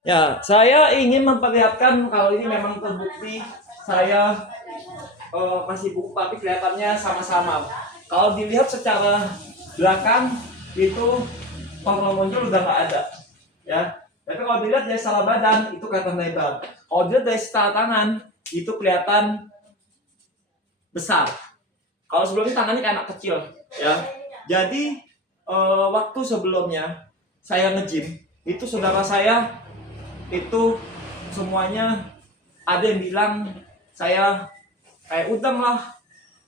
Ya, saya ingin memperlihatkan kalau ini memang terbukti saya masih buku tapi kelihatannya sama-sama. Kalau dilihat secara belakang itu kontrol muncul udah nggak ada, ya. Tapi kalau dilihat dari secara badan itu kelihatan lebar. Kalau dilihat dari secara tangan itu kelihatan besar. Kalau sebelumnya tangannya kayak anak kecil, ya. Jadi waktu sebelumnya saya nge-gym itu saudara saya itu semuanya ada yang bilang saya kayak udang lah,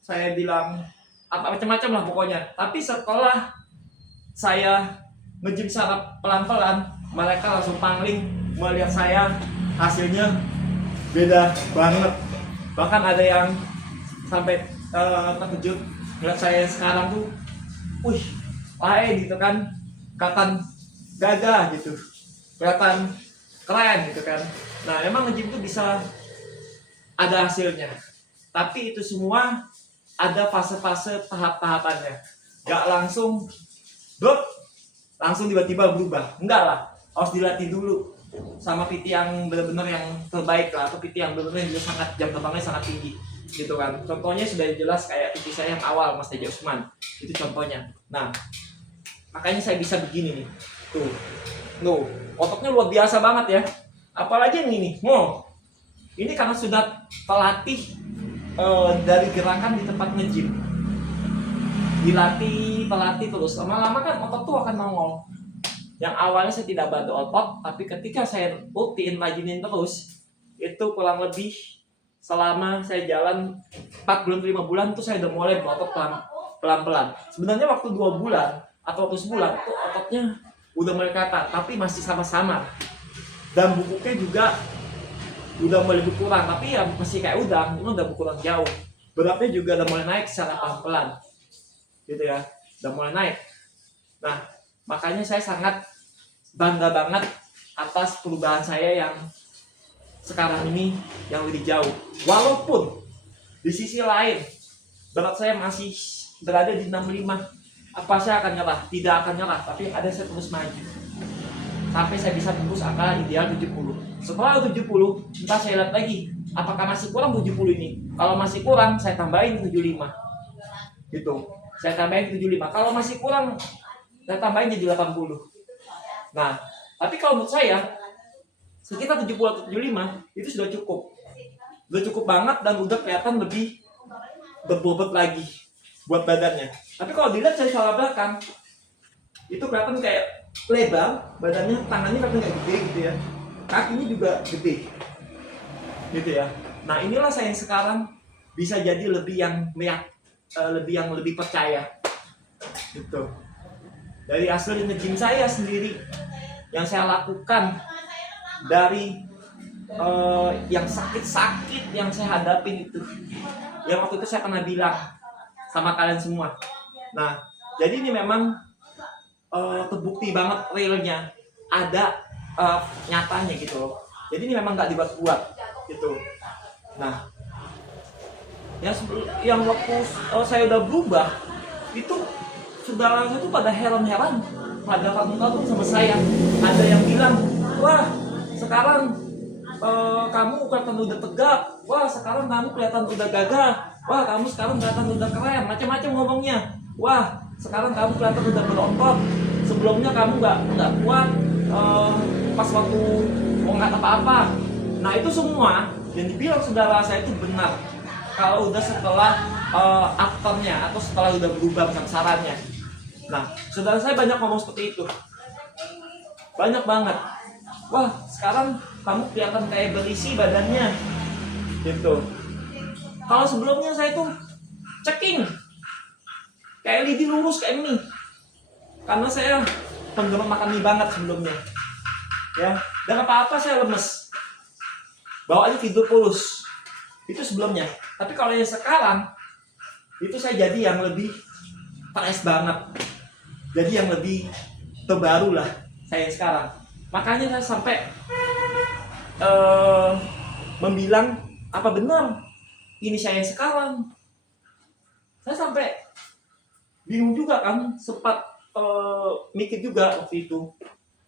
saya bilang apa macam-macam lah pokoknya. Tapi setelah saya nge-gym secara pelan-pelan, mereka langsung pangling melihat saya, hasilnya beda banget. Bahkan ada yang sampai terkejut melihat saya sekarang tuh, wih, lain gitu kan, kelihatan gagah gitu, kelihatan keren gitu kan. Nah, emang nge-gym tuh bisa ada hasilnya. Tapi itu semua ada fase-fase tahap-tahapannya. Gak langsung, bro, langsung tiba-tiba berubah. Enggak lah, harus dilatih dulu sama PT yang benar-benar yang terbaik lah, atau PT yang benar-benar juga sangat jam terbangnya sangat tinggi gitu kan. Contohnya sudah jelas kayak PT saya yang awal, Mas Teja Usman, itu contohnya. Nah, makanya saya bisa begini nih, tuh ototnya luar biasa banget ya. Apalagi yang ini, ini karena sudah pelatih dari gerakan di tempat nge-gym, dilatih pelatih terus, lama-lama kan otot tuh akan nongol. Yang awalnya saya tidak bantu otot, tapi ketika saya rutin rajinin terus, itu kurang lebih selama saya jalan 4 bulan 5 bulan tuh saya udah mulai berotot pelan-pelan. Sebenarnya waktu 2 bulan atau waktu sebulan tuh ototnya udah mulai kelihatan, tapi masih sama-sama. Dan bubuknya juga udah mulai berkurang, tapi ya masih kayak udang, cuma udah berkurang jauh. Beratnya juga udah mulai naik secara pelan-pelan, gitu ya, udah mulai naik. Nah, makanya saya sangat bangga banget atas perubahan saya yang sekarang ini yang lebih jauh. Walaupun di sisi lain berat saya masih berada di 65, apa saya akan nyerah? Tidak akan nyerah, tapi ada saya terus maju sampai saya bisa tembus angka ideal 70. Setelah 70, entah saya lihat lagi apakah masih kurang 70 ini. Kalau masih kurang, saya tambahin 75. Gitu. Saya tambahin 75. Kalau masih kurang, saya tambahin jadi 80. Nah, tapi kalau menurut saya sekitar 70 atau 75 itu sudah cukup. Sudah cukup banget dan udah kelihatan lebih berbobot lagi buat badannya. Tapi kalau dilihat dari salah belakang, itu kelihatan kayak lebar badannya, tangannya kelihatan kayak gede gitu ya, kakinya juga gede gitu ya. Nah, inilah saya yang sekarang bisa jadi lebih yang lebih percaya gitu dari hasil nge-gym saya sendiri yang saya lakukan, dari yang sakit-sakit yang saya hadapin itu, yang waktu itu saya pernah bilang sama kalian semua. Nah, jadi ini memang terbukti banget realnya, ada nyatanya gitu loh. Jadi ini memang nggak dibuat-buat gitu. Nah, yang waktu saya udah berubah itu saudara saya tuh pada heran-heran, pada kagum-kagum sama saya. Ada yang bilang, wah sekarang kamu kelihatan udah tegak, wah sekarang kamu kelihatan udah gagah, wah kamu sekarang kelihatan udah keren, macam-macam ngomongnya. Wah sekarang kamu kelihatan udah berotot, sebelumnya kamu nggak kuat pas waktu mau nggak apa-apa. Nah, itu semua yang dibilang saudara saya itu benar kalau udah setelah aktornya atau setelah udah berubah sasarannya. Nah, saudara saya banyak ngomong seperti itu, banyak banget. Wah sekarang kamu kelihatan kayak berisi badannya gitu. Kalau sebelumnya saya tuh ceking, kayak lidi lurus kayak mie, karena saya penggemar makan mie banget sebelumnya ya. Dan apa-apa saya lemes, bawaannya tidur pulus, itu sebelumnya. Tapi kalau yang sekarang itu saya jadi yang lebih fresh banget, jadi yang lebih terbaru lah saya sekarang. Makanya saya sampai membilang apa benar ini saya sekarang. Saya sampai bingung juga kan, sempat mikir juga waktu itu.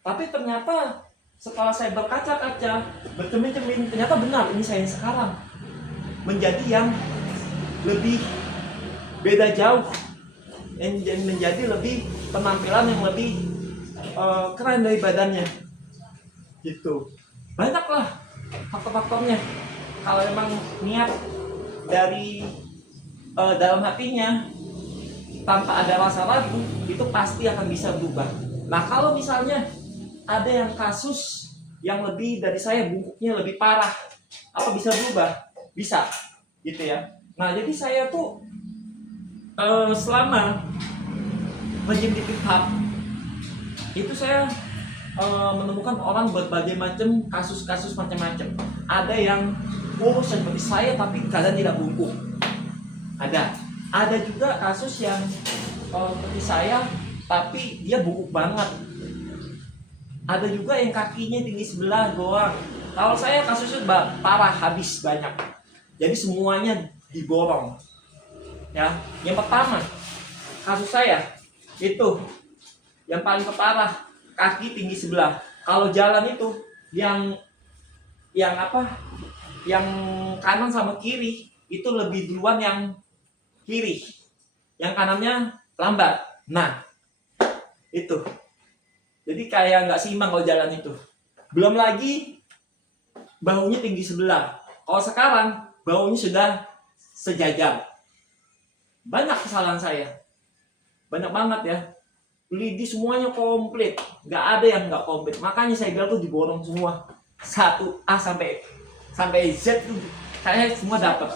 Tapi ternyata setelah saya berkaca-kaca, bercermin-cermin, ternyata benar ini saya yang sekarang menjadi yang lebih beda jauh, dan menjadi lebih penampilan yang lebih keren dari badannya gitu. Banyaklah faktor-faktornya. Kalau emang niat dari dalam hatinya tanpa ada rasa ragu, itu pasti akan bisa berubah. Nah, kalau misalnya ada yang kasus yang lebih dari saya, bungkuknya lebih parah, apa bisa berubah? Bisa, gitu ya. Nah, jadi saya tuh selama nge-gym di Pick Up itu saya menemukan orang berbagai macam kasus-kasus macam-macam. Ada yang kurus seperti saya tapi kadang tidak bungkuk. Ada juga kasus yang seperti saya tapi dia bungkuk banget. Ada juga yang kakinya tinggi sebelah doang. Kalau saya kasusnya parah, habis banyak. Jadi semuanya diborong. Ya, yang pertama kasus saya itu yang paling parah, kaki tinggi sebelah. Kalau jalan itu yang apa? Yang kanan sama kiri itu lebih duluan yang kiri. Yang kanannya lambat. Nah, itu. Jadi kayak nggak seimbang kalau jalan itu. Belum lagi bahunya tinggi sebelah. Kalau sekarang bahunya sudah sejajar. Banyak kesalahan saya. Banyak banget ya. Lidi semuanya komplit. Nggak ada yang nggak komplit. Makanya saya bilang tuh diborong semua. 1A sampai Z tuh kayak semua dapat.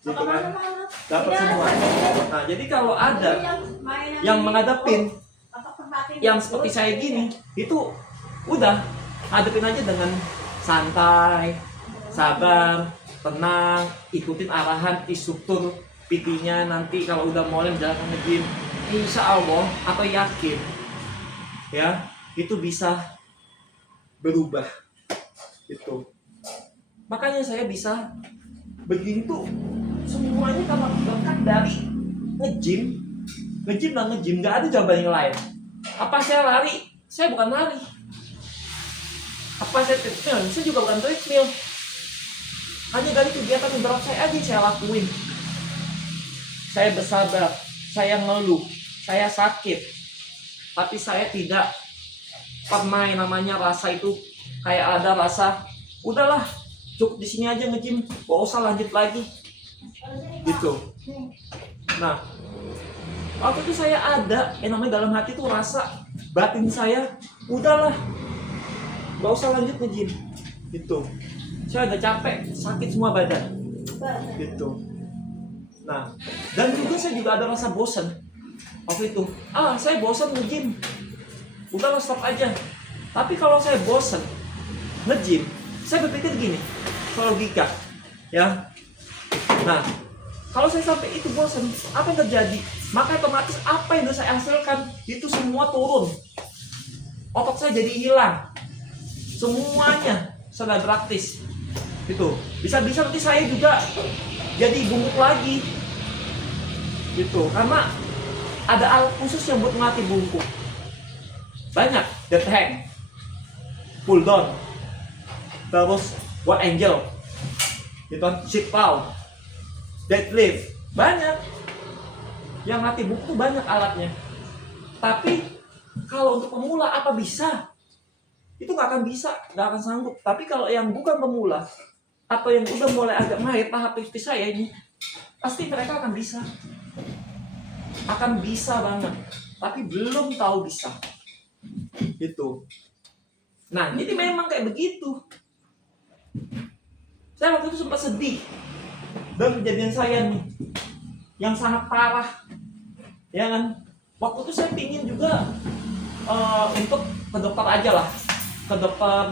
Gitu kan? Dapat semua. Nah, jadi kalau ada yang menghadapin yang seperti saya gini, itu udah hadapin aja dengan santai, sabar, tenang, ikutin arahan instruktur PT-nya. Nanti kalau udah mulai menjalankan nge-gym, insya Allah atau yakin ya itu bisa berubah gitu. Makanya saya bisa begini tuh semuanya karena berkat dari nge-gym dan nge-gym. Nggak ada jawaban yang lain. Apa saya lari? Saya bukan lari. Apa saya treadmill? Saya juga bukan treadmill. Hanya dari kegiatan yang berat saya aja saya lakuin. Saya bersabar, saya ngeluh, saya sakit, tapi saya tidak pernah yang namanya rasa itu kayak ada rasa udahlah cukup di sini aja nge-gym, gak usah lanjut lagi gitu. Nah, waktu itu saya ada yang namanya dalam hati tuh rasa batin saya udahlah gak usah lanjut nge-gym gitu. Saya udah capek, sakit semua badan gitu. Nah, dan juga saya juga ada rasa bosan waktu itu. Saya bosan nge-gym, udahlah stop aja. Tapi kalau saya bosan nge-gym, saya berpikir gini, logika ya. Nah, kalau saya sampai itu bosan, apa yang terjadi? Maka otomatis apa yang saya hasilkan itu semua turun. Otot saya jadi hilang. Semuanya sudah praktis. Gitu. Bisa-bisa nanti saya juga jadi bungkuk lagi. Gitu. Karena ada alat khusus yang buat melatih bungkuk. Banyak, dead hang, pull down, terus wide angle, gitu, sit down, deadlift, banyak. Yang latih bungkuk tuh banyak alatnya. Tapi kalau untuk pemula apa bisa? Itu nggak akan bisa, nggak akan sanggup. Tapi kalau yang bukan pemula atau yang udah mulai agak mahir tahap seperti saya ini, pasti mereka akan bisa banget. Tapi belum tahu bisa, gitu. Nah, jadi memang kayak begitu. Saya waktu itu sempat sedih dan kejadian saya nih yang sangat parah, ya kan? Waktu itu saya pingin juga untuk ke dokter aja lah, ke dokter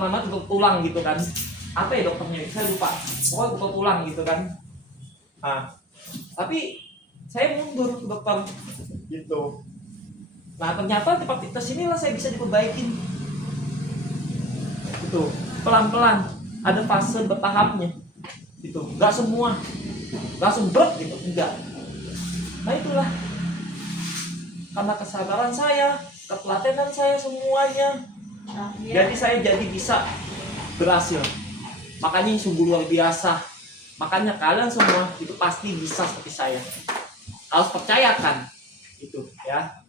tulang gitu kan. Apa ya dokternya? Saya lupa. Pokoknya dokter tulang gitu kan. Nah, tapi saya mundur ke dokter gitu. Nah, ternyata di praktik sinilah saya bisa diperbaikin. Gitu. Pelan-pelan, ada fase bertahapnya. Gitu. Enggak semua langsung berat gitu, enggak. Nah, itulah karena kesabaran saya, ketelatenan saya semuanya Jadi saya jadi bisa berhasil. Makanya ini sungguh luar biasa. Makanya kalian semua itu pasti bisa seperti saya. Harus percayakan itu ya.